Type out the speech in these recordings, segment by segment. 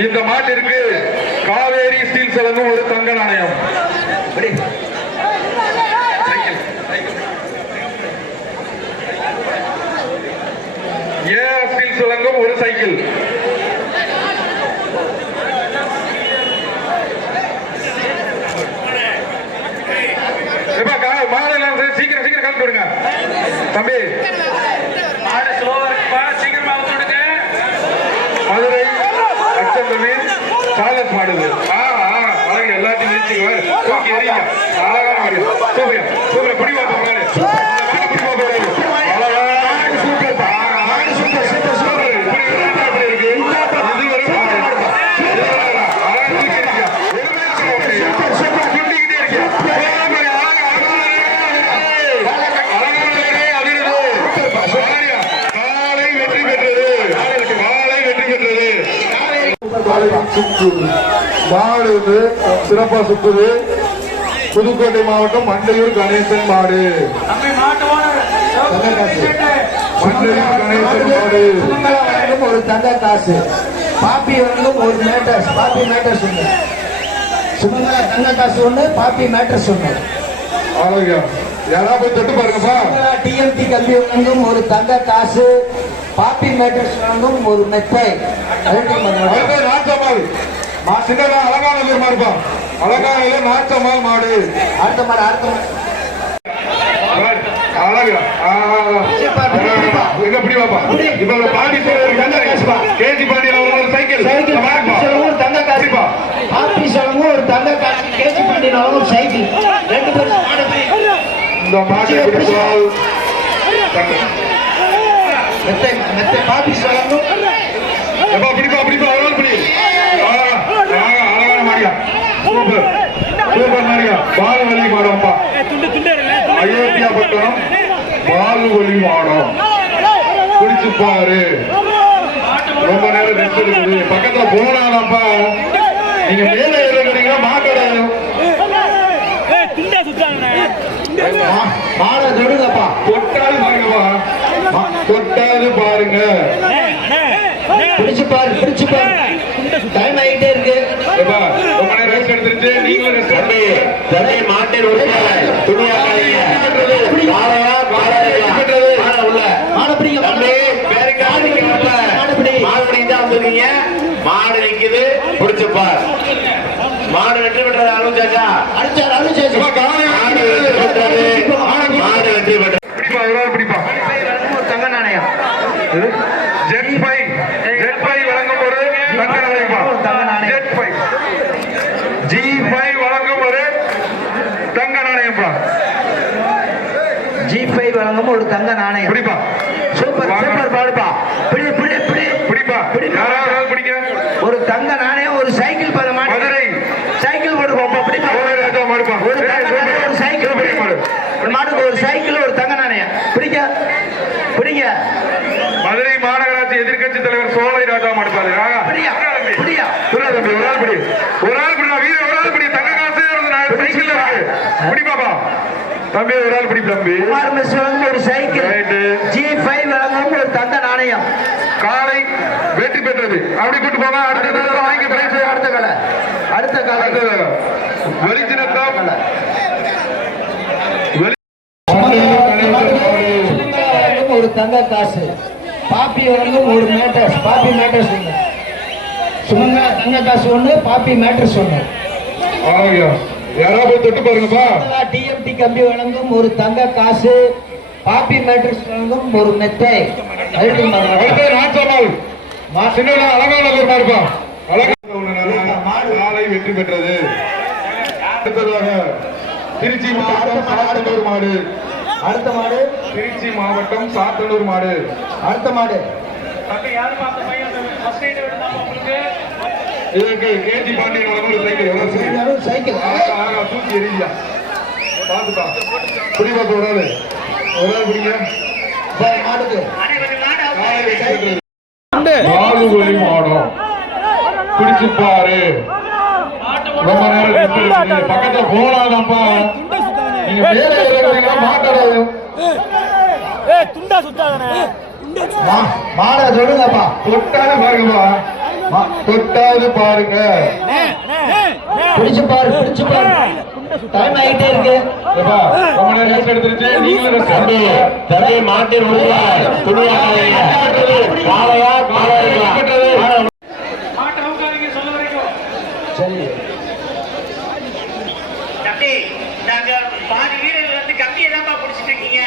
இந்த மாட்டிற்கு காவேரி ஸ்டீல் வழங்கும் ஒரு தங்க நாணயம். ஸ்டீல்ஸ் வழங்கும் ஒரு சைக்கிள். சீக்கிரம் சீக்கிரம் கால் கொடுங்க தம்பி. மதுரை அச்சந்தமீன் சாலஸ் மாடுது. அழகு எல்லாத்தையும் நிறுத்திக்குவார். தூக்கி எறிங்க. அழகான மாடு. Super super. பிடி பார்ப்போம். மாடு சிறப்பா சுத்துது. புதுக்கோட்டை மாவட்டம் மண்டையூர் கணேசன் மாடு. ஒரு தங்க காசு. பாப்பி ஒரு மேட்டர்ஸ். பாப்பி மேட்டர்ஸ் ஒண்ணு. சுமங்கலா தங்க காசு ஒண்ணு. பாப்பி மேட்டர்ஸ் ஒண்ணு. யாராவது தொட்டு பாருங்கப்பா. டிஎம்டி கல்வி வழங்கும் ஒரு தங்க காசு. பாப்பி மேட்டர்ஸ் வழங்கும் ஒரு மெத்தை. நாட்டமால் சின்னதா அழகான மாடுப்பா. அழகான நாட்டமால் மாடு. அடுத்த மாடு அடுத்த மாடு அழகா எங்க பிடி பாப்பா. இப்ப பாண்டி கேஜி பாண்டியன் ஒரு சைக்கிள் தங்க காசுப்பா. பாப்பி சொல்லுங்க ஒரு தங்க காசு. கேஜி பாண்டியன் ஒரு சைக்கிள். ரெண்டு பேரும் இந்த மாட்டை பிடிப்பால் மெத்தை பாப்பி சொல்லுங்க. பிடிப்பா பிடிப்பா. அவரால் பிடி. அழகான மாடியா. சூப்பர் சூப்பர் மாடியா. பாலுவலி மாடம்ப்பா. அயோத்தியா பட்டம் பாலுவலி மாடம். குடிச்சு பாரு. ரொம்ப நேரம் ரெஸ்ட் இருக்குது. பக்கத்துல போனாதான்ப்பா. நீங்க மேல இருக்கிறீங்க மாட்டோட மாட தொடுங்கப்பா. தொட்டாது பாருங்கப்பா. தொட்டாது பாருங்க. பிடிச்சு பாரு பிடிச்சு பாரு. டைம் ஆகிட்டே இருக்கு. ரொம்ப நேரம் ரெஸ்ட் எடுத்துட்டு நீங்களும் ரெஸ்ட் எடுத்து மாட்டேன் ஒரு துணியா மாடு நிக்குது. பிடிச்சுப்பார். மாடு வெற்றி பெற்றது. அருள் சாச்சா அடிச்சார். அருள் சாச்சா மாடு வெற்றி பெற்றது. பிடிப்பா. தங்க நாணயம். ஜெட் பை வழங்கும் ஒரு தங்க நாணயம். ஜெட் பை G5 வழங்கும் ஒரு தங்க நாணயம்ப்பா. G5 வழங்கும் ஒரு தங்க நாணயம். பிடிப்பா. சூப்பர் சூப்பர் பாடுப்பா. பிடி பிடி பிடி பிடிப்பா. யாராவது பிடிங்க. ஒரு தங்க நாணயம் ஒரு சைக்கிள் பல மாடு. மதுரை சைக்கிள் போடுப்பா. பிடிப்பா. மாடுப்பா. ஒரு சைக்கிள் மாடு. ஒரு மாடுக்கு ஒரு சைக்கிள் ஒரு தங்க நாணயம். பிடிக்க பிடிங்க. மதுரை மாநகராட்சி எதிர்கட்சி தலைவர் சோலை ராஜா மாடுப்பாரு. பிடியா பிடியா. தம்பி ஒரு ஆள் பிடி. ஒரு ஆள் பிடி. வீர ஒரு ஆள் பிடி. தங்க காசு சைக்கிள் இருக்கு. பிடிப்பாப்பா தம்பி. ஒரு ஆள் பிடி தம்பி. குமார் மிஸ் வழங்கும் ஒரு சைக்கிள். G5 வழங்கும் ஒரு தங்க நாணயம். காலை வெற்றி பெற்றது. அப்படி கூட்டு போங்க. அடுத்த வாங்கி அடுத்த காலை அடுத்த காலை வெளிச்சினத்தான் ஒரு தங்க காசு. பாப்பி வழங்கும் ஒரு மேட்டர்ஸ். பாப்பி மேட்டர்ஸ் ஒண்ணு. சுமங்கலா தங்க காசு ஒண்ணு. பாப்பி மேட்டர்ஸ் ஒண்ணு. யாராவது தொட்டு பாருங்கப்பா. டிஎம்டி கம்பி வழங்கும் ஒரு தங்க காசு. பாப்பி மேட்டர்ஸ் வழங்கும் ஒரு மெத்தை. நாச்சமால் சின்னதா அழகான மாடுப்பா. காலை வெற்றி பெற்றது. அடுத்ததாக திருச்சி மாவட்டம் சாத்தனூர் மாடு. அடுத்த மாடு திருச்சி மாவட்டம் சாத்தனூர் மாடு. அடுத்த மாடு இதற்கு கேஜி பாண்டியன் வழங்கும் ஒரு சைக்கிள். தூக்கி எறிஞ்சா பாத்துப்பா. பிடிப்பா. ஒரு ஆள் பிடிங்க. பாலுவலி மாடம். பிடிச்சு பாரு. ரொம்ப நேரம் பக்கத்துல போனாதான்ப்பா. நீங்க மேல இருக்கிறீங்களா மாட்டோட மாட தொடுங்கப்பா. தொட்டாலும் பாருங்கப்பா. தொட்டாவது பாருங்க. பிடிச்சு பாரு பிடிச்சு பாரு டைம் ஆகிட்டே இருக்கு ஏப்பா, ரொம்ப நேரம் rest எடுத்துருச்சு. நீங்களும் rest தம்பி எடுங்க. தம்பி மாட்டின் உரிமையாளர் துணியாளர் காளையா காளையா சரி தம்பி, நாங்க பாதி வீரர்கள் வந்து கம்பியை தான்ப்பா பிடிச்சிட்டு இருக்கீங்க.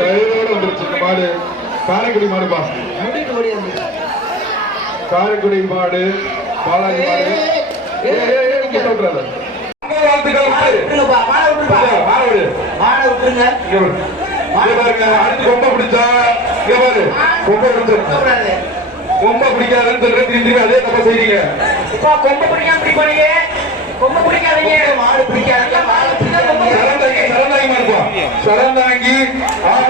கையோட வந்துருச்சு இந்த மாடு. காரைக்குடி மாடுப்பா. காரைக்குடி மாடு, பாலாஜி மாடு. இங்க சொல்றாரு. வாழ்த்துக்கள் விட்டு. மாடு விடு. மாடை விட்டுருங்க இங்க விடு. இங்க பாருங்க, அடுத்து கொம்ப பிடிச்சா இங்க பாரு, கொம்ப பிடிச்சிருக்கு. கொம்ப பிடிக்காதுன்னு சொல்ற திரும்பி அதே தப்ப செய்றீங்க. இப்போ கொம்பு பிடிக்காம இப்படி போறீங்க. கொம்பு பிடிக்காதீங்க. மாடு பிடிக்காதுங்க மாடு சரந்தாங்கி சரந்தாங்கி மாடுப்பா. சரந்தாங்கி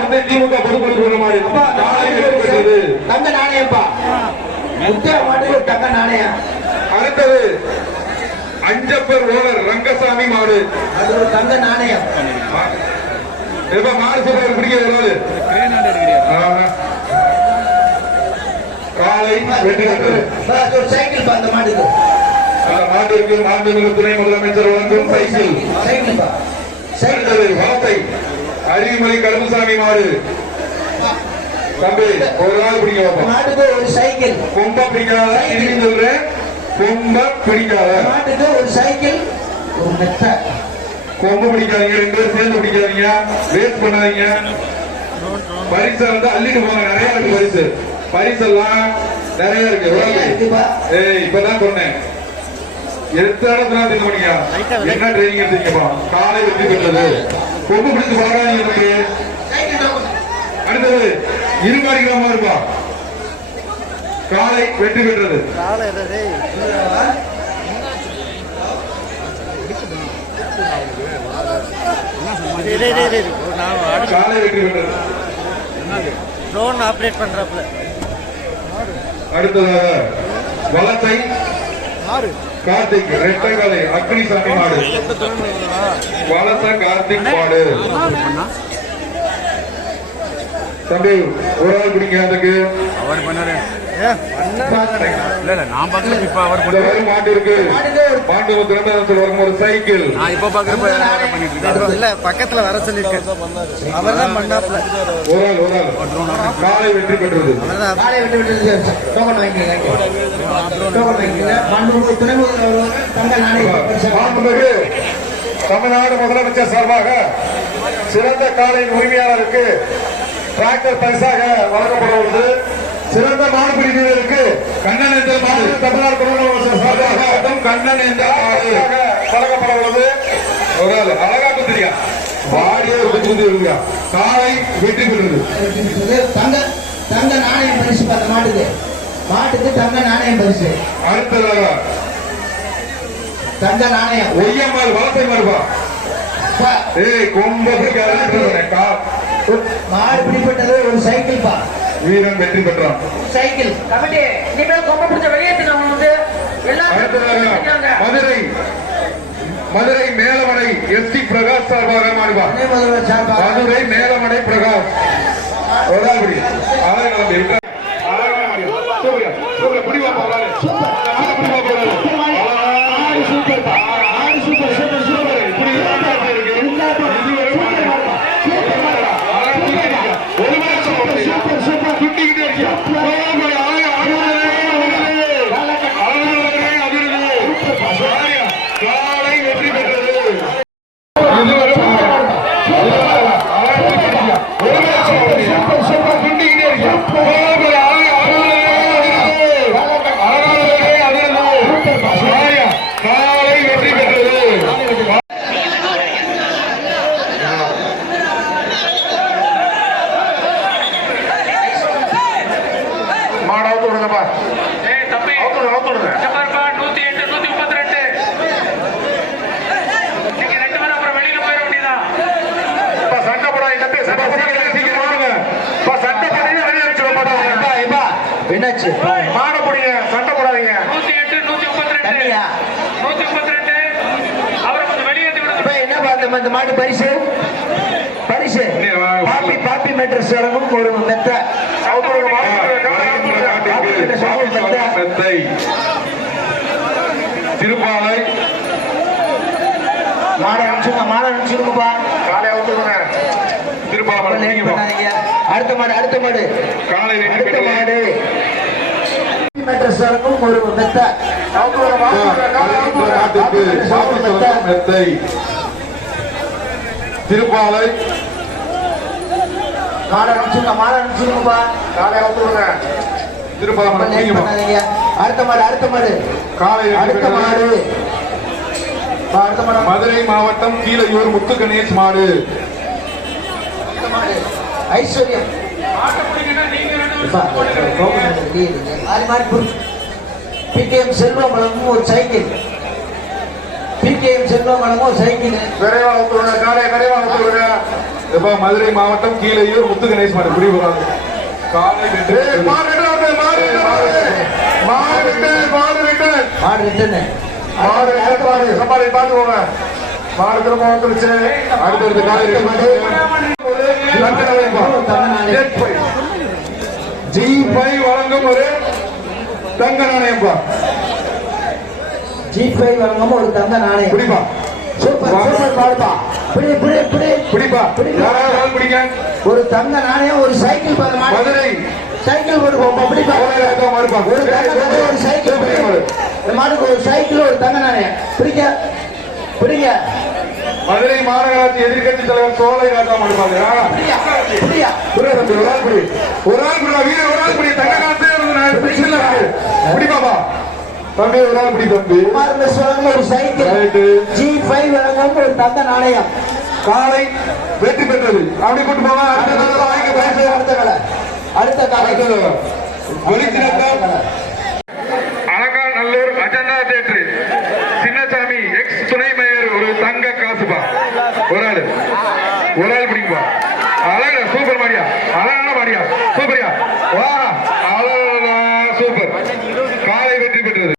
வந்து திமுக பொதுக்குழு வர மாதிரி காலை வெற்றி பெற்றது. தங்க நாணயம்ப்பா முத்திர மாட்டுக்கு தங்க நாணயம் அடுத்தது அஞ்சப்பர் ஓனர் ரங்கசாமி மாடு. அது ஒரு தங்க நாணயம் எப்ப மாடு சொல்றாரு பிடிக்கிறது காலை வெற்றி பெற்றது. அது ஒரு சைக்கிள் பா அந்த மாட்டுக்கு அந்த மாட்டிற்கு மாண்புமிகு துணை முதலமைச்சர் வழங்கும் சைக்கிள். சைக்கிள் பா அடுத்தது வார்த்தை அருவிமலை கருப்புசாமி மாடு. தம்பி ஒரு நாள் பிடிக்க வைப்போம். மாட்டுக்கு ஒரு சைக்கிள் கொம்ப பிடிக்காத திரும்பி சொல்றேன், கொம்ப பிடிக்காத. மாட்டுக்கு ஒரு சைக்கிள் ஒரு மெத்த கொம்பு பிடிக்காதீங்க, ரெண்டு பேரும் சேர்ந்து பிடிக்காதீங்க, வேஸ்ட் பண்ணாதீங்க. பரிசு வந்து அள்ளிட்டு போங்க, நிறைய இருக்கு பரிசு. பரிசெல்லாம் நிறைய இருக்கு. இருக்குப்பா ஏய் இப்பதான் சொன்னேன், எத்தனை இடத்துல திங்க பண்ணீங்க, என்ன ட்ரைனிங் எடுத்தீங்கப்பா. காலை வெற்றி பெற்றது. கொம்பு பிடிச்சு பழகாதீங்க தம்பி. அடுத்தது இருங்காடி கிராமமா இருப்பா. காலை வெற்றி பெற்றது. காலை வெற்றி பெற்றது. ட்ரோன் ஆப்ரேட் பண்றாப்ல. அடுத்ததாக வலத்தை கார்த்திக் ரெட்டை காலை அக்னிசாமி மாடு. வலத்த கார்த்திக் மாடு. தம்பி ஒரு ஆள் பிடிங்க. அதுக்கு அவர் பண்ணாரு. இல்ல இல்ல நான் பாக்குறது இப்ப அவர் இந்த வரும் மாட்டு இருக்கு. மாட்டு திறமையாளர் வரும் ஒரு சைக்கிள். நான் இப்ப பாக்குறப்ப பண்ணிட்டு இருக்கேன். இல்ல பக்கத்துல வர சொல்லிருக்கேன். அவர் தான் பண்ணாப்ல. ஒரு ஆள் காலை வெற்றி பெற்றது. காலை விட்டு விட்டு டோக்கன் வாங்கிக்கங்க டோக்கன் வாங்கிக்கங்க மாண்புமிகு துணை முதல்வர் தங்க நாணயம் மாண்புமிகு தமிழ்நாடு முதலமைச்சர் சார்பாக சிறந்த காலையின் உரிமையாளருக்கு டிராக்டர் பரிசாக வழங்கப்படுவது. சிறந்த மாடுபிடி வீரருக்கு கண்ணன் என்ற மாடு தமிழ்நாடு முதலமைச்சர் சார்பாக கண்ணன் என்ற வழங்கப்பட உள்ளது. ஒரு ஆள் அழகா தெரியா வாடிய இருக்கா. காலை வெற்றி பெற்றது. தங்க தங்க நாணயம் பரிசு அந்த மாட்டுக்கு மாட்டுக்கு தங்க நாணயம் பரிசு. அடுத்ததாக தங்க நாணயம் ஒய்யம்மாள் வளர்த்தை மாறுபா. ஏய் கொம்பதுக்கு மாடு பிடிப்பட்டது ஒரு சைக்கிள் பா. வீரன் வெற்றி பெற்றான். சைக்கிள் கமிட்டி, இனிமேல் கொம்பு பிடிச்ச வெளியேற்றுங்க வந்து அடுத்ததாக மதுரை மேலமடை எஸ்.டி. பிரகாஷ் சார்பாக மாடுபா. துணை முதல்வர் சார்பாக மதுரை மேலமடை பிரகாஷ் ஒராபடி புடிவா போறாரு. சூப்பர் பா சூப்பர் சூப்பர் சூப்பர் காலை வெற்றி பெற்றது. காலை வெற்றி பெற்றது. மாடாவது விடுங்கப்பா. அவுத்து விடுங்க. 108, 132. நீங்க ரெண்டு பேரும் அப்புறம் வெளியில போயிட வேண்டியதான். சண்டை போடாதீங்க தம்பி. சண்டை போடாதீங்க. சீக்கிரம் வாங்க. சண்டை போடாதீங்க. வெளியே வச்சுக்க மாட்டாங்க. என்னாச்சு மாட போடுங்க. சண்டை போடாதீங்க. 108, 132. தண்ணியா 132. அவரை கொஞ்சம் வெளியேற்றி விடுங்க. இப்ப என்ன பார்த்த இந்த மாட்டு பரிசு பரிசு நீ வா. பாப்பி பாப்பி மேட்ரஸ் வழங்கும் ஒரு மெத்த மெத்தை திருப்பாலை மாட அனுப்பிச்சுடுங்கப்பா. காலை அவுத்துருங்க திருப்பாலை லேட் பண்ணாதீங்க. அடுத்த மாடு அடுத்த மாடு காலை அடுத்த மாடு மேட்ரஸ் வழங்கும் ஒரு மெத்த மெத்தை திருப்பாலை மாட அனுப்பிச்சுடுங்கப்பா. காலை அவுத்துருங்க திருப்பாலை லேட் பண்ணாதீங்க. அடுத்த மாடு அடுத்த மாடு காலை அடுத்த மாடு அடுத்த மாடு மதுரை மாவட்டம் கீழையூர் முத்து கணேஷ் மாடு அடுத்த மாடு ஐஸ்வர்யம் பிகேஎம் செல்வம் வழங்கும் ஒரு சைக்கிள். பிகேஎம் செல்வம் வழங்கும் ஒரு சைக்கிள். விரைவா அவுத்துருங்க காலை விரைவா அவுத்துருங்க இப்ப மதுரை மாவட்டம் கீழையூர் முத்து கணேஷ் மாடு புரிய போறாங்க காலை மாடு ரிட்டர்னு சம்பாதி பாத்துக்கோங்க மாடு திரும்ப வந்துருச்சு அடுத்தடுத்து காலை G5 வழங்கும் ஒரு தங்க நாணயம்பா G5 வழங்கும் ஒரு தங்க நாணயம். பிடிப்பா சூப்பர் சூப்பர் பாடுப்பா. பிடி பிடி பிடி பிடிப்பா யாராவது பிடிக்க ஒரு தங்க நாணயம் ஒரு சைக்கிள் மதுரை சைக்கிள் போடுவோம். பிடிப்பா மறுப்பா ஒரு தங்க நாணயம் ஒரு சைக்கிள். இந்த மாட்டுக்கு ஒரு சைக்கிள் ஒரு தங்க நாணயம். பிடிங்க பிடிங்க. மதுரை மாநகராட்சி எதிர்கட்சி தலைவர் சோலை ராஜா மறுப்பாங்க பிடியா ஒரு ஆள் பிடி வீர ஒரு ஆள் பிடி தங்க காசு பிடிப்பாப்பா தம்பி ஒரு ஆள் பிடி தம்பி குமார் மெஸ் வழங்கும் ஒரு சைக்கிள். G5 வழங்கும் ஒரு தங்க நாணயம். காலை வெற்றி பெற்றது அப்படி கூட்டு போவா அடுத்த கலை அடுத்த கலை அலங்காநல்லூர் அஜந்தா தேட்டர் சின்னசாமி எக்ஸ் துணை மேயர் ஒரு தங்க காசுப்பா ஒரு ஆள் பிடிக்குப்பா அழகா சூப்பர் மாடியா அழகான மாடியா சூப்பரியா வா அழகா சூப்பர் காலை வெற்றி பெற்றது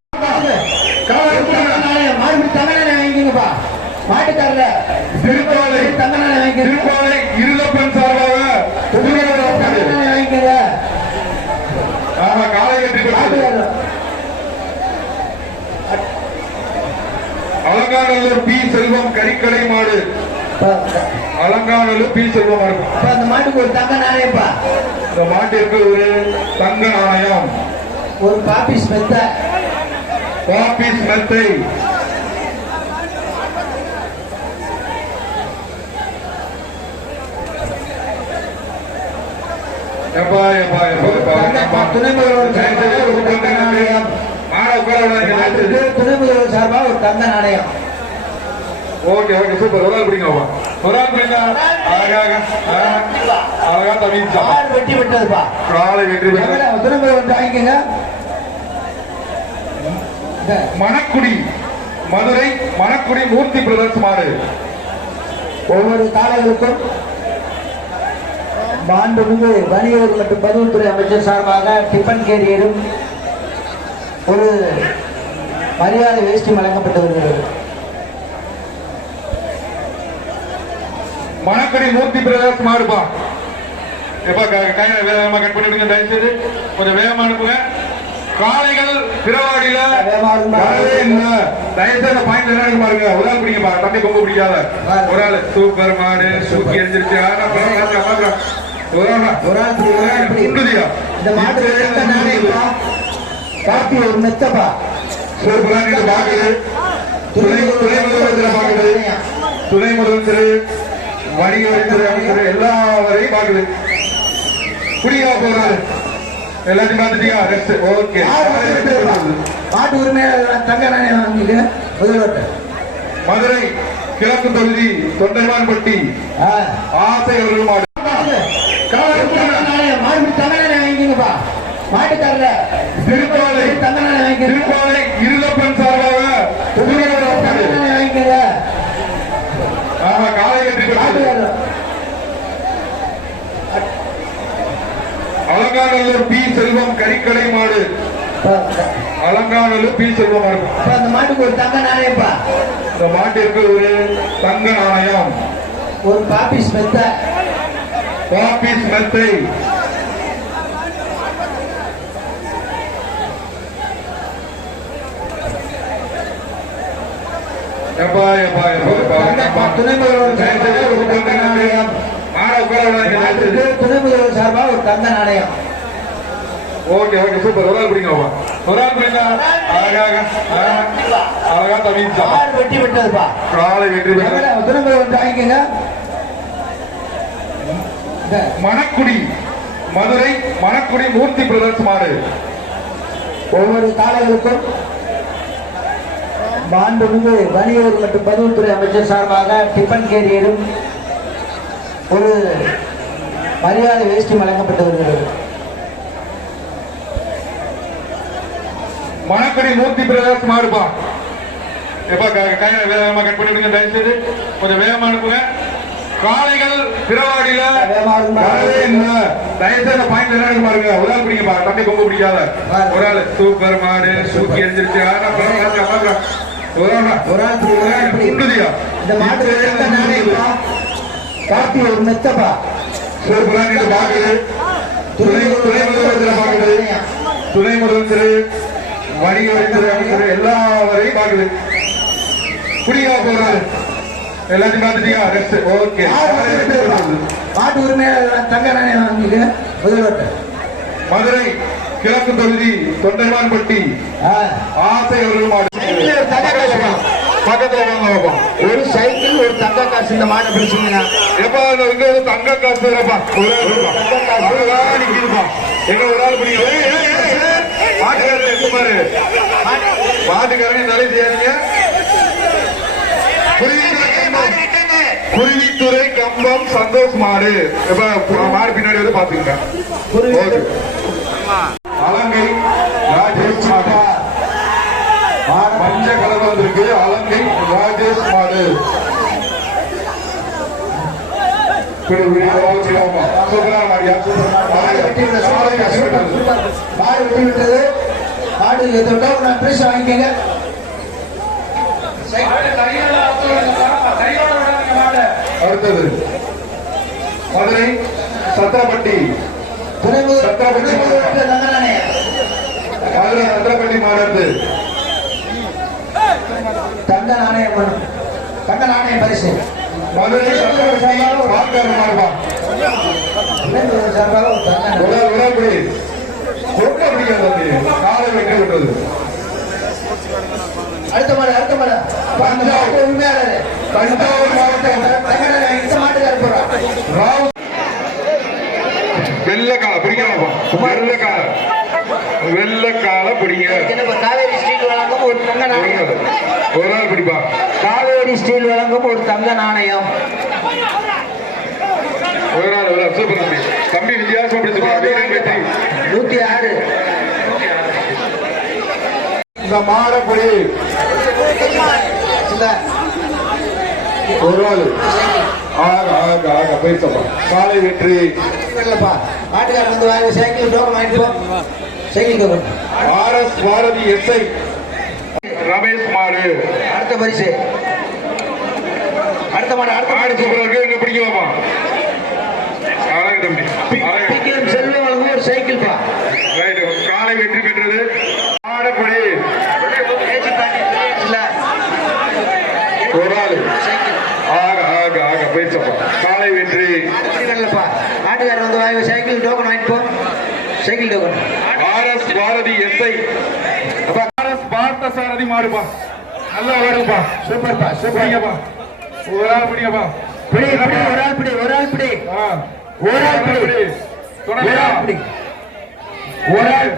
மாட்டுக்காரல திருப்பாலை தங்க நாணயம் வாங்கிக்கிறேன். திருப்பாலை இருளப்பன் சார்பாக வாங்கிக்கிறேன். ஆமா காலை வெற்றி பெற்றது அலங்காநல்லூர் பி செல்வம் கறிக்கடை மாடு அலங்காநல்லூர் பி செல்வம் இருக்கும் அந்த மாட்டுக்கு ஒரு தங்க நாணயம்ப்பா. இந்த மாட்டிற்கு ஒரு தங்க நாணயம் ஒரு பாப்பிஸ் மெத்தை துணை முதல்வர் சார்பாக ஒரு தங்க நாணயம். ஓகே சூப்பர் ஒரு ஆள் பிடிங்கப்பா ஒரு ஆள் பிடிங்க அழகா தமிழ் வெட்டி விட்டதுப்பா. காலை வெற்றி பெற்றது துணை முதல்வர் வாங்கிக்கங்க. மணக்குடி மதுரை மணக்குடி மூர்த்தி பிரதர்ஸ் மாடு ஒவ்வொரு காலைகளுக்கும் மாண்புமிகு வணிகர் மற்றும் பதிவுத்துறை அமைச்சர் சார்பாக டிஃபன் கேரியரும் ஒரு மரியாதை வேஷ்டி வழங்கப்பட்டு வருகிறது. மணக்குடி மூர்த்தி பிரதர்ஸ் மாடுப்பா எப்ப கையில வேகமா கட் பண்ணி விடுங்க தயவுசெய்து கொஞ்சம் வேகமா அனுப்புங்க காளைகள் பிறவாடியில தயவுசெய்து பாயிண்ட் என்ன பாருங்க ஒரு ஆள் பிடிங்கப்பா தம்பி கொம்பு பிடிக்காத ஒரு ஆள் சூப்பர் மாடு சூக்கி எரிஞ்சிருச்சு இந்த மாடு காப்பி ஒரு மெத்தப்பா துணை முதலமைச்சர் வணிகத்துறை அமைச்சர் எல்லாவரையும் பாக்குது புரியா போறாரு எல்லாத்தையும் பார்த்துட்டீங்க ஓகே மாட்டு உரிமையாளர் தங்க நாணயம் வாங்கிட்டு முதல்வர் மதுரை கிழக்கு தொகுதி தொண்டைமான்பட்டி ஆசை அவர்கள் மாடு வாங்கிங்கப்பா மாட்டுக்காரல திருப்பாலை தங்க நாணயம் வாங்கி திருப்பாலை இருளப்பன் சார்பாக வாங்கிக்கிறேன். ஆமா காலை வெற்றி பெற்றது அலங்காநல்லூர் பி செல்வம் கறிக்கடை மாடு அலங்காநல்லூர் பி செல்வம் இருக்கும் அந்த மாட்டுக்கு ஒரு தங்க நாணயம்ப்பா. இந்த மாட்டிற்கு ஒரு தங்க நாணயம் ஒரு பாப்பிஸ் மெத்த பாப்பீஸ் மெத்தை எப்பா எப்பா எப்பா துணை முதல்வர் சார்பாக ஒரு தங்க நாணயம். துணை முதல்வர் சார்பாக ஒரு தங்க நாணயம். ஓகே ஓகே சூப்பர் ஒரு ஆள் பிடிங்கப்பா ஒரு ஆள் பிடிங்க அழகா தமிழ் ஆள் வெட்டி விட்டதுப்பா. காலை வெற்றி பெற்ற துணை முதல்வர் வாங்கிக்கங்க. மணக்குடி மதுரை மணக்குடி மூர்த்தி பிரதர்ஸ் மாடு ஒவ்வொரு காலைகளுக்கும் மாண்புமிகு வணிகர் மற்றும் பதிவுத்துறை அமைச்சர் சார்பாக டிஃபன் கேரியரும் ஒரு மரியாதை வேஷ்டி வழங்கப்பட்டு வருகிறது. மணக்குடி மூர்த்தி பிரதர்ஸ் மாடுப்பா எப்பா கையில வேகமா கட் பண்ணி விடுங்க தயவு செய்து கொஞ்சம் வேகமா அனுப்புங்க காளைகள் பிறவாடியில தயவுசெய்து பாயிண்ட் என்ன பாருங்க ஒரு ஆள் பிடிங்கப்பா தம்பி கொம்பு பிடிக்காத ஒரு ஆள் சூப்பர் மாடு சூக்கி எரிஞ்சிருச்சு ஒரு ஆள் உண்டுதியா இந்த மாட்டு காப்பி ஒரு மெத்தப்பா சூப்பரா நீங்க பாக்குது துணை முதலமைச்சர் பாக்குது துணை முதலமைச்சர் வணிகத்துறை அமைச்சர் எல்லாரையும் பாக்குது புரியா போறாரு எல்லாத்தையும் பார்த்துட்டீங்க ரெஸ்ட் ஓகே மாட்டு உரிமையாளர் தங்க நாணயம் வாங்கிக்க முதல்வர். மதுரை கிழக்கு தொகுதி தொண்டைமான்பட்டி ஆசை அவர்கள் மாடு பக்கத்துல வாங்க ஒரு சைக்கிள் ஒரு தங்க காசு இந்த மாட்டை பிடிச்சீங்கன்னா எப்பா இங்க ஒரு தங்க காசு இல்லப்பா நிக்குதுப்பா எங்க ஒரு ஆள் பிடிக்கும் மாட்டுக்காரர் பாரு மாட்டுக்காரங்க நிலை செய்யாதீங்க குருவித்துறை கம்பம் சந்தோஷ் மாடு மாடு பின்னாடி வந்து பாத்துக்கங்க அலங்கை ராஜேஷ் மாடு மஞ்ச கலர் வந்திருக்கு அலங்கை ராஜேஷ் மாடு மாடு வெட்டி விட்டது. மாடு தொட்டா பிரைஸ் வாங்கிக்கங்க. அடுத்தது மதுரை சத்திரப்பட்டி மதுரை சத்திரப்பட்டி மாடு தங்க நாணயம் தங்க நாணயம் பரிசு மதுரை பால்கார மாடுபா சார்பாக ஒரு தங்க பிடிக்காது காலை வெற்றி விட்டது அடுத்த மாடு உரிமையாளர் தஞ்சாவூர் மாவட்டம் இந்த மாட்டுக்கார போறோம் வெள்ளக்கால பிடிக்காமப்பா வெள்ளக்கால பிடிங்க காவேரி ஸ்டீல் வழங்கும் ஒரு தங்க நாணயம். ஒரு நாள் பிடிப்பா காவேரி ஸ்டீல் வழங்கும் ஒரு தங்க நாணயம். ஒரு நாள் சூப்பர் தம்பி தம்பி வித்தியாசம் பிடிச்சு 106 இந்த மாடப்படி ஒரு நாள் ஆக பேசப்பா காலை வெற்றி இல்லப்பா மாட்டுக்காரர் வந்து வாங்க சைக்கிள் டோக்கன் வாங்கிட்டு cycle token RS Bharathi SI Ramesh மாடு அடுத்த பரிசு அடுத்த மாடு சூப்பரா இங்க பிடிக்கலாமா அழகு தம்பி பிகேஎம் செல்வம் வழங்கும் ஒரு சைக்கிள் பா ரைட் காலை வெற்றி பெற்றது மாடப்படி ஒரு ஆள் ஆக பேசப்பா காலை வெற்றி மாட்டுக்காரர் வந்து வாங்க சைக்கிள் டோக்கன் வாங்கிட்டு cycle token RS Bharathi SI RS பார்த்த சாரதி மாடுப்பா நல்லா வருப்பா சூப்பர்ப்பா சூப்பர்ப்பா ஒரு ஆள் பிடிங்கப்பா ஒரு ஆள் பிடி ஒரு ஆள் பிடி ஒரு ஆள் பிடி ஒரு ஆள்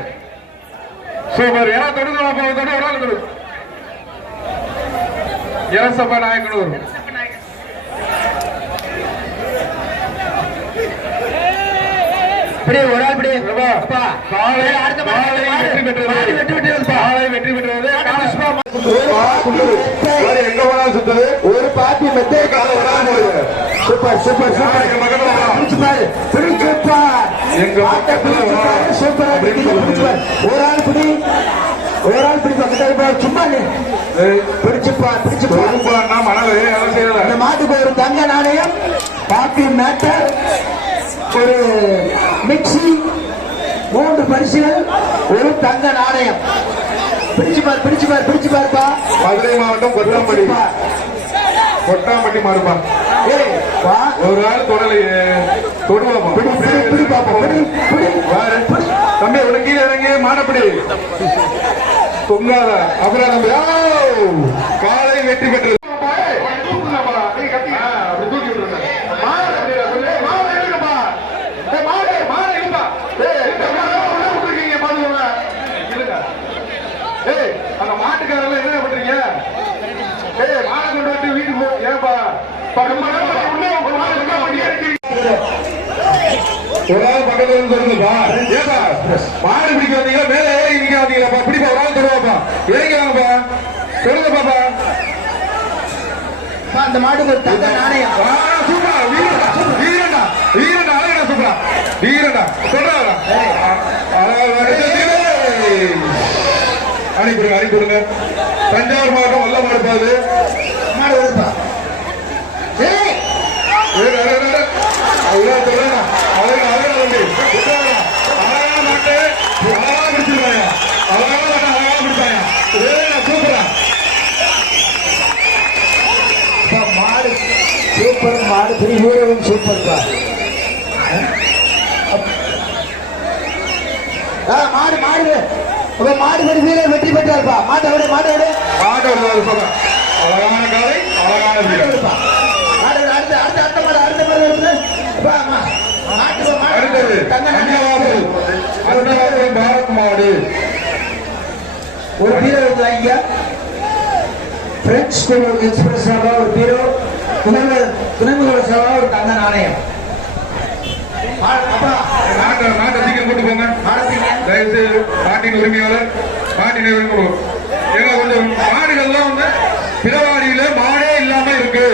சூப்பர் ஏன்னா தொடுக்கலாம் ஒரு ஆள் தொடு எரசப்பா நாயக்கனூர் ஒரு ஆள் பிடி காலை வெற்றி பெற்றது காலை வெற்றி பெற்றது எங்க வேணாலும் சுத்தது ஒரு பாட்டி மெத்தே சூப்பர் சூப்பர் சூப்பர் சூப்பர் ஒரு ஆள் பிடி ஒரு ஆள் பிடி சும்மா பிடிச்சுப்பா மணல் இந்த மாட்டுக்கு ஒரு தங்க நாணயம் பாப்பி மேட்டர் ஒரு மிக்சி, 3 பரிசுகள், ஒரு தங்க நாணயம். பிடிச்சு பாருப்பா. மதுரை மாவட்டம் கொட்டாம்பட்டி மாறுப்பா. ஏய் வா, ஒரு ஆள் தொடலையே தொடுவாப்பா. பிடி பாப்போம். தம்பி ஒரு கீழே இறங்கி மாடப்படி தொங்காத அப்புறம் காலை வெற்றி பெற்றது. அந்த மாட்டுக்காரெல்லாம் என்ன பண்றீங்க? மாலை கொண்டு வந்து வீட்டுக்கு போ. ஏன்பா ஒரு ஆள் பக்கத்துல இருந்து சொல்லுங்கப்பா. ஏப்பா மாடு பிடிக்க வந்தீங்களா? மேல ஏறி நிக்க வந்தீங்களாப்பா? பிடிப்பா, ஒரு ஆள் தருவாப்பா. இறங்கிக்கலாங்கப்பா. சொல்லுங்க பாப்பா. அந்த மாட்டுக்கு ஒரு தங்க நாணயம். சூப்பரா வீரண்டா அழகா சூப்பரா வீரண்டா சொல்றாங்க. அனுப்பிடுங்க. தஞ்சாவூர் மாவட்டம் வல்ல மாடுப்பாது மாடு வருப்பா. மாடு சூப்பர், மாடு பெரிய வீரரும் சூப்பர் தான். மாடு பெரிய வீரர் வெற்றி பெற்றாருப்பா. மாட்டை விட அழகான காலை, அழகான வீரர். அடுத்தது பாரத் மாடு. ஒரு பீரோ ஐயா, பிரெஞ்ச் எக்ஸ்பிரஸ் ஒரு பீரோ, துணைமுக சேவா ஒரு தங்க நாணயம். நாட்டை சீக்கிரம் கூட்டு போங்க. தயவுசெய்து நாட்டின் உரிமையாளர், நாட்டின் எங்க கொஞ்சம் மாடுகள்லாம் வந்து பிறவாடியில மாடே இல்லாம இருக்கு.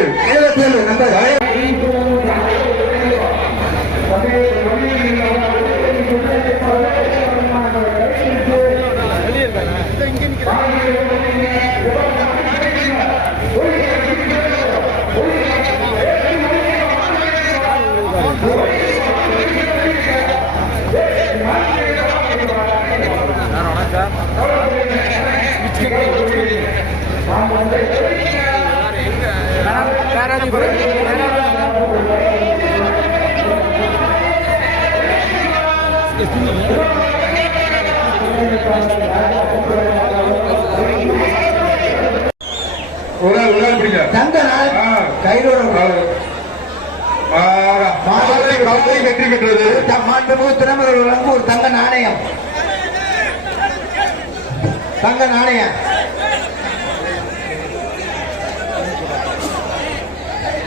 ஒரு ஆள் பிடிங்க. தங்க நாணயம் கையிலோட வெற்றி பெற்றது. மாண்புமிகு திறமைகள் வழங்கும் ஒரு தங்க நாணயம்.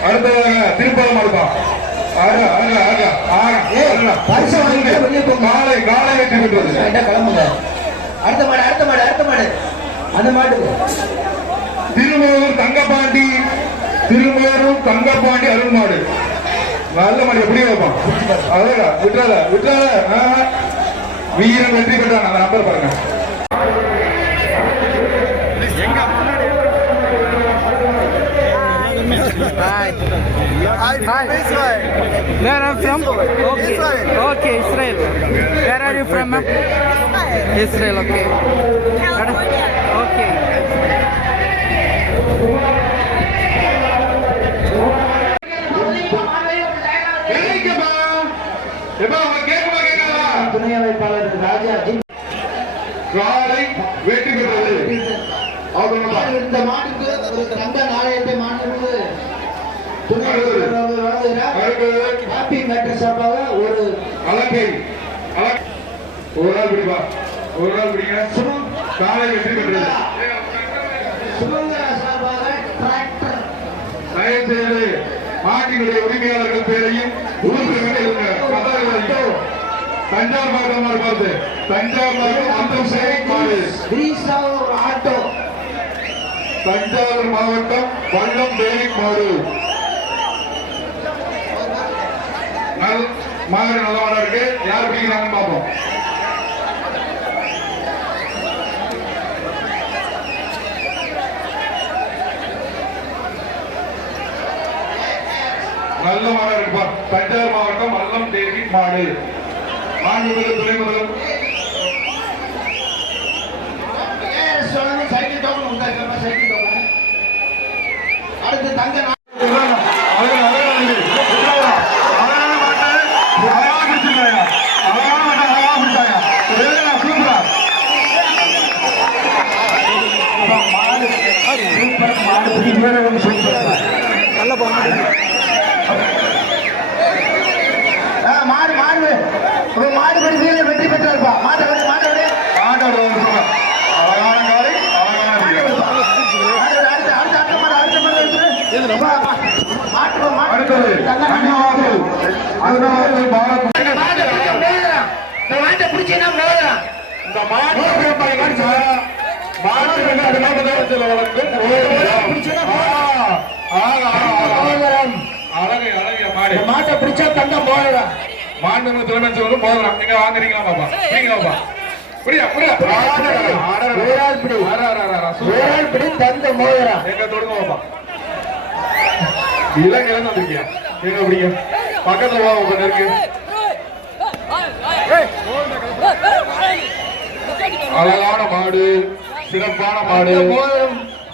அடுத்ததாக திருப்பலம் இருப்பா. காலை வெற்றி பெற்றது. கிளம்புங்க. அடுத்த மாடு அந்த மாட்டுக்கு திருமூர் தங்கப்பாண்டி அருள் மாடு. நல்ல மாடு. எப்படி வைப்பான்? அழகா விட்டுறாத. வீரன் வெற்றி பெற்றான். அந்த நம்பர் பாருங்க. Hi. Where are you from? Okay, Israel. Where are you from, ma'am? Israel, okay. Okay. துணை அமைப்பாளர் ராஜா வெற்றி பெற்றது. இந்த மாட்டுக்கு ஒரு தங்க நாணயத்தை மாண்புமிகு ஹாப்பி மேட்டர் சார்பாக ஒரு அலங்கை. ஒரு நாள் பிடிப்பா. காலை வெற்றி பெற்றது. சுமங்கலா சார்பாக டிராக்டர். தயவுசெய்து மாட்டினுடைய உரிமையாளர்கள் பேரையும் தஞ்சாவூர் மாவட்டம் பார்த்து ஆட்டோ. தஞ்சாவூர் மாவட்டம் வல்லம் தேவி மாடு. மாடு நல்ல இருக்கு. யார் பிடிக்கிறாங்கன்னு பார்ப்போம். நல்ல மாடா இருக்குப்பா. தஞ்சாவூர் மாவட்டம் அல்லம் தேவி மாடு. மாண்புமிகு துணை முதல்வர் சைக்கிள் டோக்கன் உண்டாயிருக்கா? Cycle token. அடுத்து தங்க மாடு மாடு மாடு பரிசீலனை வெற்றி பெற்றாருப்பா. மாட்டை விட மாட்டை விட அழகான காலை அழகான வீரர். அடுத்தது அண்ணாவாசல். அண்ணாவாசல் பாரத். இந்த மாடு மாட்டை பிடிச்சா தங்க மோதிரம். மாண்புமிகு தலைமை செயலர் மோதிரம். நீங்க வாங்குறீங்களா பாப்பா? நீங்க பாப்பா. புரியா புரியா பிடி தங்க மோதிரம். எங்க தொடுங்க பாப்பா. இலங்கையில இருந்து வந்திருக்கியா? எங்க பிடிங்க பக்கத்துல வா. உங்க இருக்கு அழகான மாடு, சிறப்பான மாடு.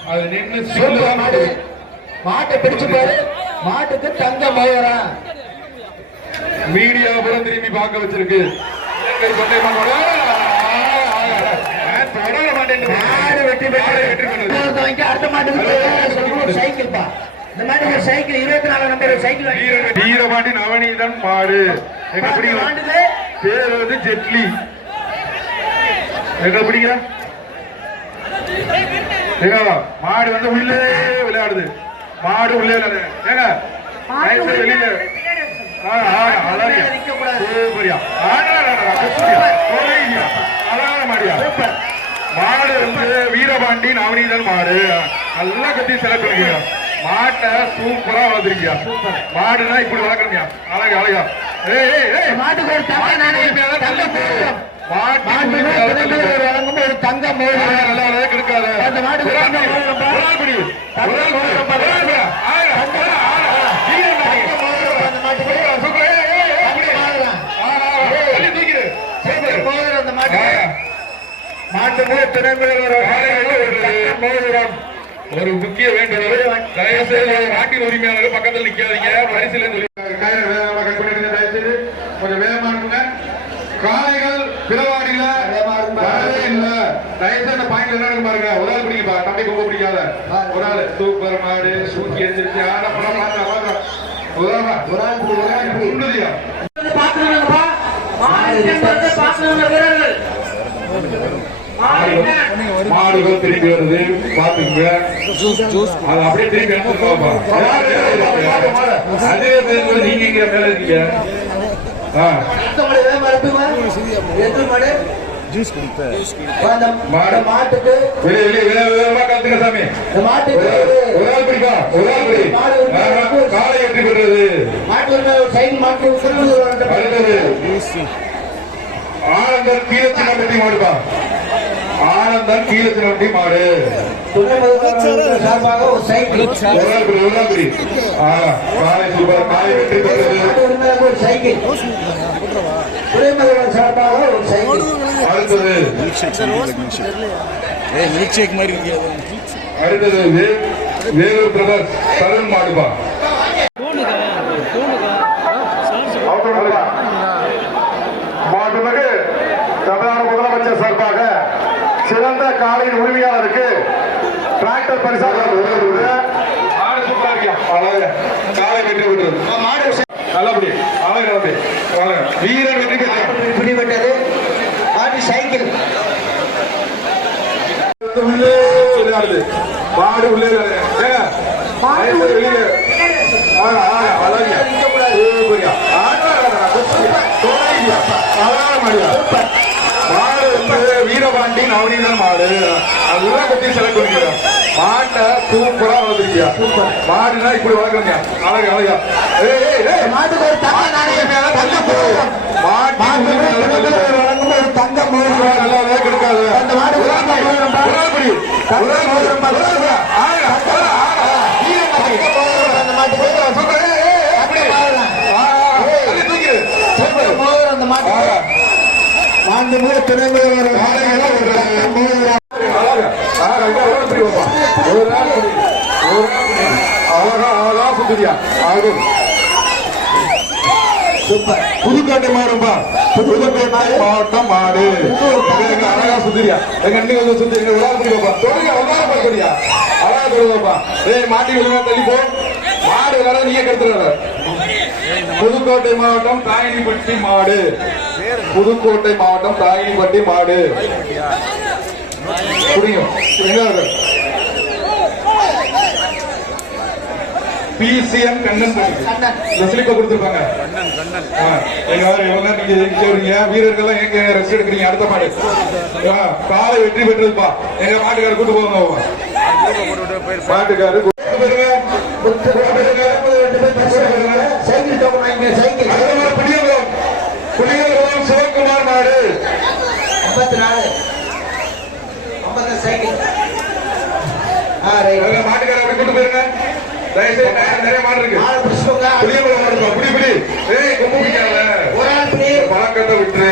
அது நின்று சூப்பர் மாடு. மாட்டை பிடிச்சு பாரு. மாட்டுக்கு தங்க மோதிரம். மீடியா புறம் திரும்பி பார்க்க வச்சிருக்கு. இலங்கை கொண்டை மாடு. தொடர மாட்டேன். மாடு வெற்றி பெற்று அடுத்த மாட்டுக்கு சைக்கிள் பா. இந்த மாதிரி ஒரு cycle 24 number cycle Veerapandi Navaneethan மாடு. எங்க பிடிங்க? பேர் வந்து ஜெட்லி. எங்க பிடிங்க? ஏங்க மாடு வந்து உள்ளே விளையாடுது. மாடு உள்ளே விளையாடுது. ஏங்க வெளியில அழகான மாடியா. மாடு வந்து வீரபாண்டி நவநீதன் மாடு. நல்லா கத்தி செலக்ட் பண்ணிக்க. மாட்டை சூப்பரா வளர்த்துருக்கியா. மாடுனா இப்படி வளர்க்கணுங்க. அழகா அழகா. மாட்டுக்கு ஒரு தங்க நாணயம். வழங்கும் ஒரு தங்க மோதிரம். நல்லா கிடைக்காத அந்த மாட்டுக்கு ஒரு முக்கிய வேண்டுகோள். தயவுசெய்து நாட்டின் உரிமையாளர்கள் பக்கத்தில் நிக்காதீங்க. பரிசுல கொஞ்சம் வேகமா இருக்குங்க. காளைகள் பிறவாடியில வரவே இல்ல. தயவுசெய்து பாயிண்ட் என்ன பாருங்க. ஒரு ஆள் பிடிங்க. தம்பி ரொம்ப பிடிக்காத ஒரு ஆள். சூப்பர் மாடு சூக்கி எந்திரிச்சு ஆட படம் பார்த்தா ஒரு ஆள் உண்மையா மாடுகள் திரும்பி வருது. பாத்துங்க. அது அப்படியே திரும்பி எடுத்துக்கோப்பா. அதே பேர் நீங்க மேல இருக்கீங்க. மாட்டுக்கு கத்துக்க சாமி. ஒரு ஆள் பிடிக்கா. ஒரு ஆள் பிடி. காலை வெற்றி பெற்றது. ஆனந்தன் கீழத்தினப்பட்டி மாடுப்பா. ஆனந்தன் கீழத்தினப்பட்டி மாடு. சார்பாக ஒரு சைக்கிள். காலை சூப்பர். காலை வெற்றி பெற்றது. ஒரு சைக்கிள். துறைமுகங்கள் சார்பாக ஒரு சைக்கிள். அடுத்தது அடுத்தது வேலூர் பிரதர்ஸ் தருண் மாடுப்பா. மாண்புமிகு தமிழ்நாடு முதலமைச்சர் சார்பாக சிறந்த காளையின் உரிமையாளருக்கு டிராக்டர் பரிசாக காலை வெற்றி பெற்றது. நல்லபடி அழகு வீரர் வெற்றி பெற்றார். பிடிபட்டது மாட்டு சைக்கிள். உள்ளே விளையாடுது. மாடு உள்ளே வெளியில மாடு வந்து வீரபாண்டி நவநீதன் மாடு. அதெல்லாம் பத்தி செலக்ட் பண்ணிக்கிறோம். மாட்டை சூப்பரா வளர்த்துருக்கியா. மாடுனா இப்படி வளர்க்குறீங்க. அழகா அழகா. மாட்டுக்கு ஒரு தங்க நாணயம். வழங்கும் ஒரு தங்க மோதிரம். நல்லா கிடைக்காது. அந்த மாடு அந்த மாட்டுக்கு மாண்புமிகு துணை முதல்வர் புதுக்கோட்டை மாடும்பா புதுக்கோட்டை மாவட்டம் மாடு அழகா சுத்திரியா எங்க அண்ணி வந்து சுத்தி எங்க விளையாடுப்பா தொழில் விளையாடுப்பா அழகா தொழுவாப்பா ஏய் மாட்டி விழுங்க தள்ளி போ மாடு விளையாட நீங்க கெடுத்துறாரு புதுக்கோட்டை மாவட்டம் தாயினிப்பட்டி மாடு புதுக்கோட்டை மாவட்டம் தாயினிப்பட்டி மாடு புரியும் எங்க பிசிஎம் கண்ணன் ஸ்லிப்பை கொடுத்துருப்பாங்க வீரர்கள் எங்க ரெஸ்ட் எடுக்கிறீங்க அடுத்த மாடு காலை வெற்றி பெற்றதுப்பா எங்க மாட்டுக்காரர் கூட்டு போங்க மாட்டுக்காரர் புலிகளும் சிவகுமார் மாடு 54 சைக்கிள் மாட்டுக்காரர் கூட்டு போயிருங்க நிறைய மாடு இருக்கு புளியம்பலம் மாடுப்பா புடி புடி ஏய் கொம்பு பிடிக்காத பழக்கத்தை விட்டுரு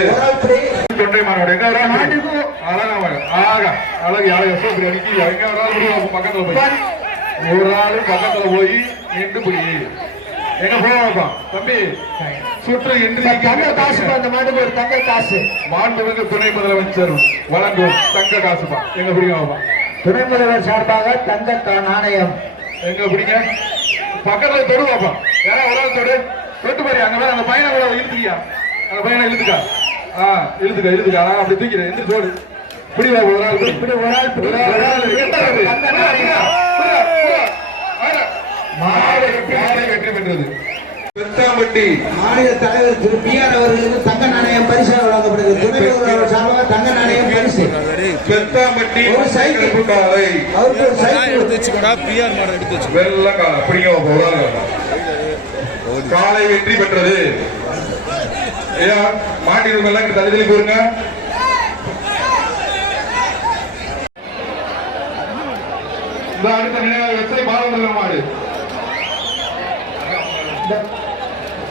தொண்டை மாடு எங்க வரா மாட்டுக்கு அழகா அழகு அழகு சோப்பு அடிக்கி எங்க வரா பக்கத்துல போய் ஒரு ஆளு பக்கத்துல போய் நின்று புடி எங்க போவாப்பா தம்பி சுற்று என்று தங்க காசு அந்த மாட்டுக்கு ஒரு தங்க காசு மாண்புமிகு துணை முதலமைச்சர் வழங்கும் தங்க காசுப்பா எங்க பிடிக்காமப்பா துணை முதல்வர் சார்பாக தங்க நாணயம் எங்க பிடிங்க பக்கத்துல தொடுவாப்பா யாரா ஒரு ஆள் தொட்டு பாரு அங்க மேல அந்த பையனை கூட இழுத்துக்கியா அந்த பையனை இழுத்துக்கா இழுத்துக்கா அப்படி தூக்கிறேன் எந்த தோடு பிடிவா ஒரு ஆள் இப்படி ஒரு ஆள் வெற்றி பெற்றது பெத்தாம்பட்டி மாநில தலைவர் திரு பி.ஆர். அவர்களுக்கு தங்க நாணயம் பரிசு வழங்கப்படுகிறது. துணை முதல்வர் சார்பாக தங்க நாணயம் பரிசு. பெத்தாம்பட்டி ஒரு சைக்கிள் காலை அவருக்கு ஒரு சைக்கிள் வெள்ள காலை பிடிங்க காலை வெற்றி பெற்றது. ஐயா மாட்டிருங்க எல்லாம் தள்ளி தள்ளி போருங்க. இந்த அடுத்த நினைவாக எஸ்ஐ பாலமுருகன் மாடு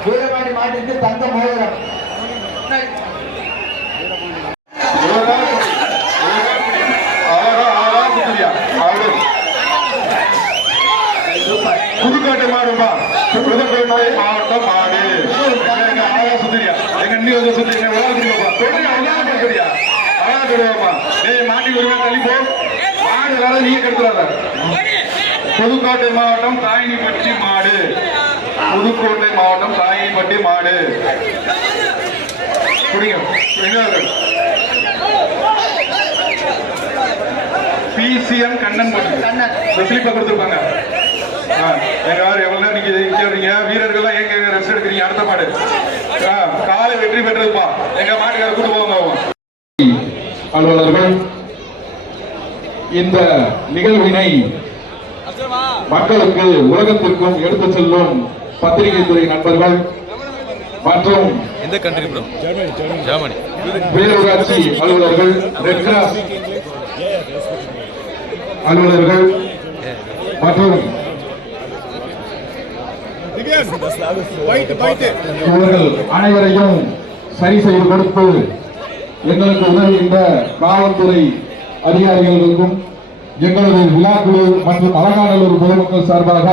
வீரபாண்டி மாட்டிற்கு தங்க மோதிரம். புதுக்கோட்டை மாடுப்பா புதுக்கோட்டை மாவட்டம் மாடு அழகா சுத்திரியா எங்க அண்ணி வந்து சுத்தி விளையாடுப்பா தொழில் விளையாட சரியா அழகா தொடுவாப்பா ஏய் மாட்டி ஒரு தள்ளி போ மாடு வேற நீங்க கெடுத்துறாங்க. புதுக்கோட்டை மாவட்டம் தாயினிப்பட்டி மாடு புதுக்கோட்டை மாவட்டம் தாயினிப்பட்டி மாடு புரியும் பிசிஎம் கண்ணன் ஸ்லிப்பை கொடுத்துருப்பாங்க. எங்க எவ்வளவு நேரம் நீங்க கேட்கறீங்க வீரர்கள் எங்க ரெஸ்ட் எடுக்கிறீங்க அடுத்த மாடு காலை வெற்றி பெற்றதுப்பா எங்க மாட்டுக்கார கூட்டு போவாங்க. அலுவலர்கள் இந்த நிகழ்வினை மக்களுக்கு உலகத்திற்கும் எடுத்து செல்லும் பத்திரிகை துறை நண்பர்கள் மற்றும் எந்த கண்ட்ரி ப்ரோ? ஜெர்மனி. பேரூராட்சி அலுவலர்கள், ரெட் கிராஸ் அலுவலர்கள் மற்றும் இவர்கள் அனைவரையும் சரி செய்து கொடுத்து எங்களுக்கு உதவுகின்ற காவல்துறை அதிகாரிகளுக்கும் எங்களது விழாக்குழு மற்றும் அலங்காநல்லூர் பொதுமக்கள் சார்பாக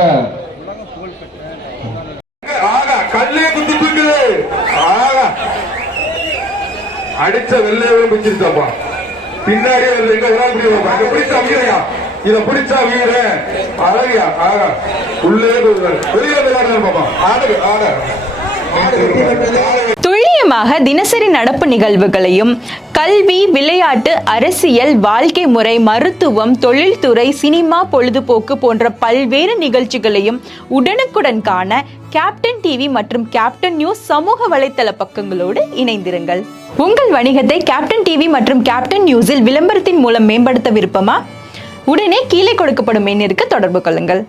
கல்லே குத்து அடிச்ச வெள்ளையும் பிடிச்சிருச்சாப்பா பின்னாடியே எங்க ஒரு நாள் பிடிச்சா பிடிச்சா வீரையா இத பிடிச்சா வீர அழகியா ஆகா உள்ளே வெளியே விளையாடுறாரு பாப்பா ஆடு ஆட துல்லியமாக தினசரி நடப்பு நிகழ்வுகளையும் கல்வி, விளையாட்டு, அரசியல், வாழ்க்கை முறை, மருத்துவம், தொழில்துறை, சினிமா, பொழுதுபோக்கு போன்ற பல்வேறு நிகழ்ச்சிகளையும் உடனுக்குடன் காண கேப்டன் டிவி மற்றும் கேப்டன் நியூஸ் சமூக வலைத்தள பக்கங்களோடு இணைந்திருங்கள். உங்கள் வணிகத்தை கேப்டன் டிவி மற்றும் கேப்டன் நியூஸில் விளம்பரத்தின் மூலம் மேம்படுத்த விருப்பமா? உடனே கீழே கொடுக்கப்படும் எண்ணிற்கு தொடர்பு கொள்ளுங்கள்.